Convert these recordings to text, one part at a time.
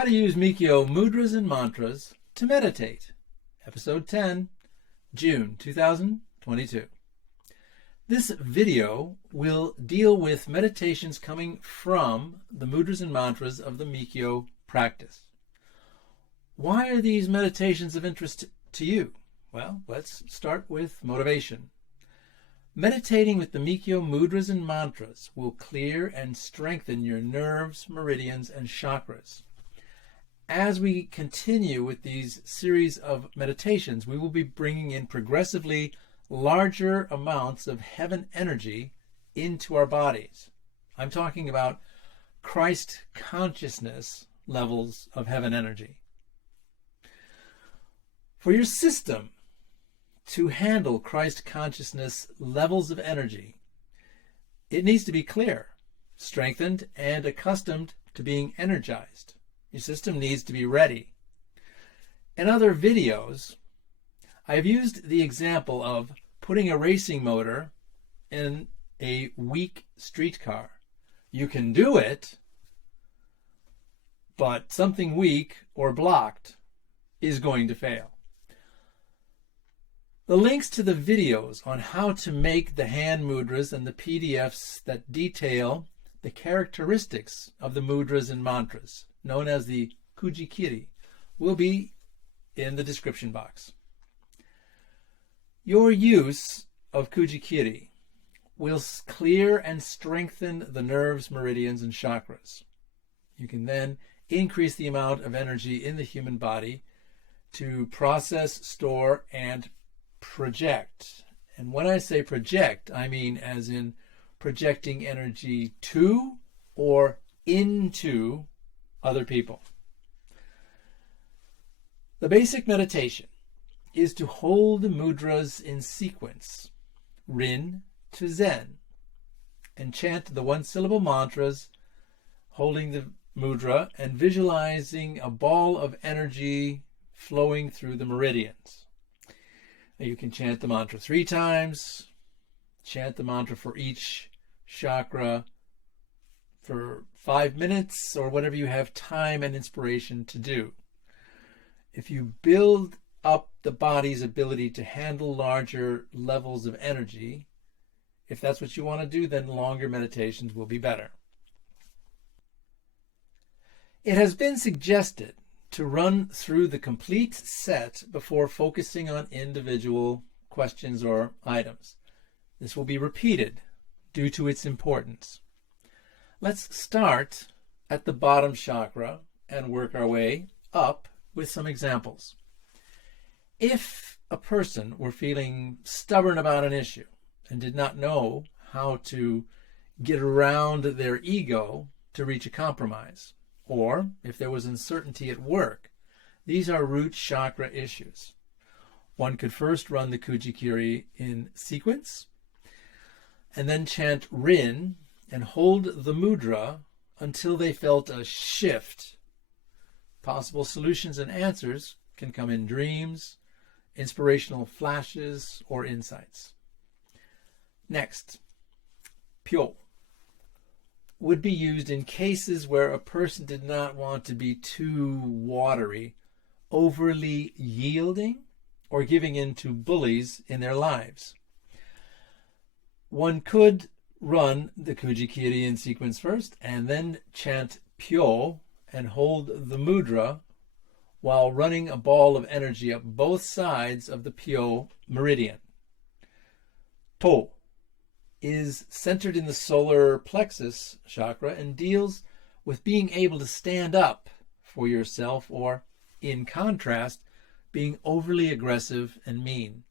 How to use Mikkyo Mudras and Mantras to meditate. Episode 10, June 2022. This video will deal with meditations coming from the mudras and mantras of the Mikkyo practice. Why are these meditations of interest to you? Well, let's start with motivation. Meditating with the Mikkyo Mudras and Mantras will clear and strengthen your nerves, meridians, and chakras. As we continue with these series of meditations, we will be bringing in progressively larger amounts of heaven energy into our bodies. I'm talking about Christ consciousness levels of heaven energy. For your system to handle Christ consciousness levels of energy, it needs to be clear, strengthened, and accustomed to being energized. Your system needs to be ready. In other videos, I've used the example of putting a racing motor in a weak streetcar. You can do it, but something weak or blocked is going to fail. The links to the videos on how to make the hand mudras and the PDFs that detail the characteristics of the mudras and mantras, known as the Kujikiri, will be in the description box. Your use of Kujikiri will clear and strengthen the nerves, meridians, and chakras. You can then increase the amount of energy in the human body to process, store, and project. And when I say project, I mean as in projecting energy to or into other people. The basic meditation is to hold the mudras in sequence, Rin to Zen, and chant the one-syllable mantras, holding the mudra and visualizing a ball of energy flowing through the meridians. You can chant the mantra 3 times, chant the mantra for each chakra for 5 minutes, or whatever you have time and inspiration to do. If you build up the body's ability to handle larger levels of energy, if that's what you want to do, then longer meditations will be better. It has been suggested to run through the complete set before focusing on individual questions or items. This will be repeated due to its importance. Let's start at the bottom chakra and work our way up with some examples. If a person were feeling stubborn about an issue and did not know how to get around their ego to reach a compromise, or if there was uncertainty at work, these are root chakra issues. One could first run the Kujikiri in sequence and then chant Rin and hold the mudra until they felt a shift. Possible solutions and answers can come in dreams, inspirational flashes, or insights. Next, Pyo would be used in cases where a person did not want to be too watery, overly yielding, or giving in to bullies in their lives. One could run the Kujikiri in sequence first and then chant Pyo and hold the mudra while running a ball of energy up both sides of the Pyo meridian. To is centered in the solar plexus chakra and deals with being able to stand up for yourself, or, in contrast, being overly aggressive and mean.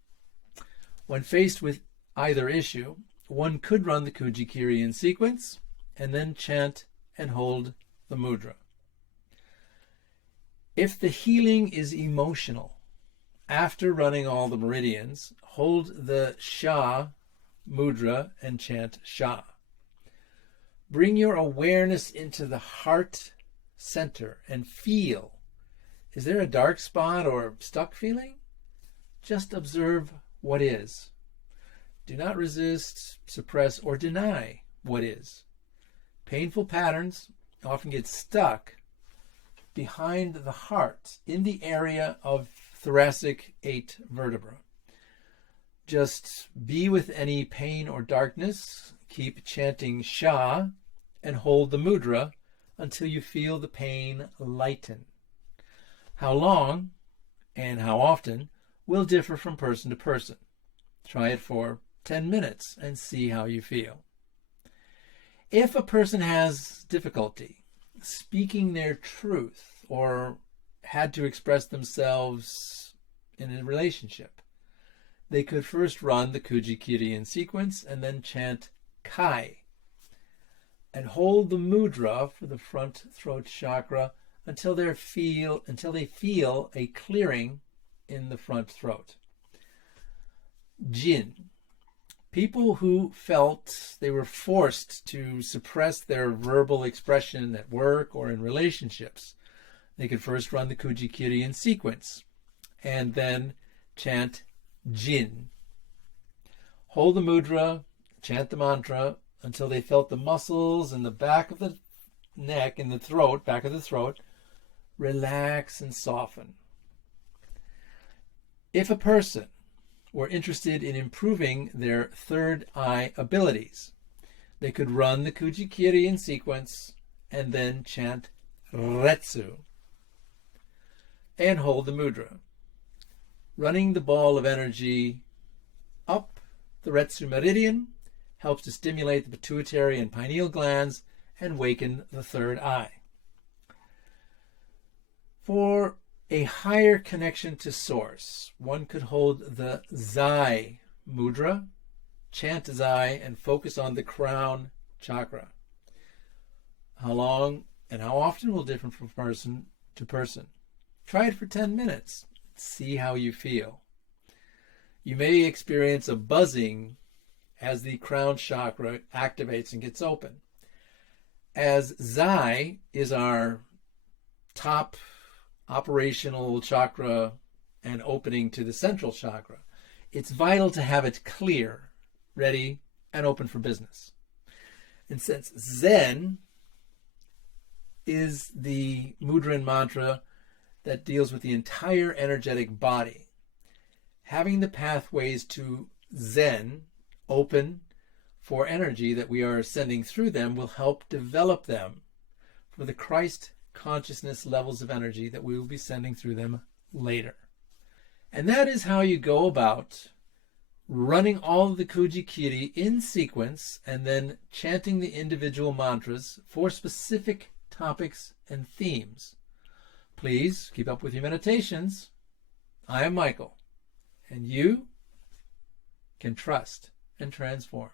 When faced with either issue, one could run the Kujikiri in sequence and then chant and hold the mudra. If the healing is emotional, after running all the meridians, hold the Sha mudra and chant Sha. Bring your awareness into the heart center and feel. Is there a dark spot or stuck feeling? Just observe what is. Do not resist, suppress, or deny what is. Painful patterns often get stuck behind the heart in the area of thoracic 8 vertebra. Just be with any pain or darkness, keep chanting Sha, and hold the mudra until you feel the pain lighten. How long and how often will differ from person to person. Try it for 10 minutes and see how you feel. If a person has difficulty speaking their truth or had to express themselves in a relationship, they could first run the Kuji-Kiri sequence and then chant Kai and hold the mudra for the front throat chakra until they feel a clearing in the front throat. Jin. People who felt they were forced to suppress their verbal expression at work or in relationships, they could first run the Kuji-Kiri sequence and then chant Jin. Hold the mudra, chant the mantra until they felt the muscles in the back of the neck and the throat, back of the throat, relax and soften. If a person were interested in improving their third eye abilities, they could run the Kuji-Kiri sequence and then chant Retsu and hold the mudra. Running the ball of energy up the Retsu meridian helps to stimulate the pituitary and pineal glands and waken the third eye. For a higher connection to source, one could hold the Zai mudra, chant Zai, and focus on the crown chakra. How long and how often will differ from person to person. Try it for 10 minutes. See how you feel. You may experience a buzzing as the crown chakra activates and gets open. As Zai is our top operational chakra and opening to the central chakra, it's vital to have it clear, ready, and open for business. And since Zen is the mudra and mantra that deals with the entire energetic body, having the pathways to Zen open for energy that we are sending through them will help develop them for the Christ consciousness levels of energy that we will be sending through them later. And that is how you go about running all of the Kuji-Kiri in sequence and then chanting the individual mantras for specific topics and themes. Please keep up with your meditations. I am Michael, and you can trust and transform.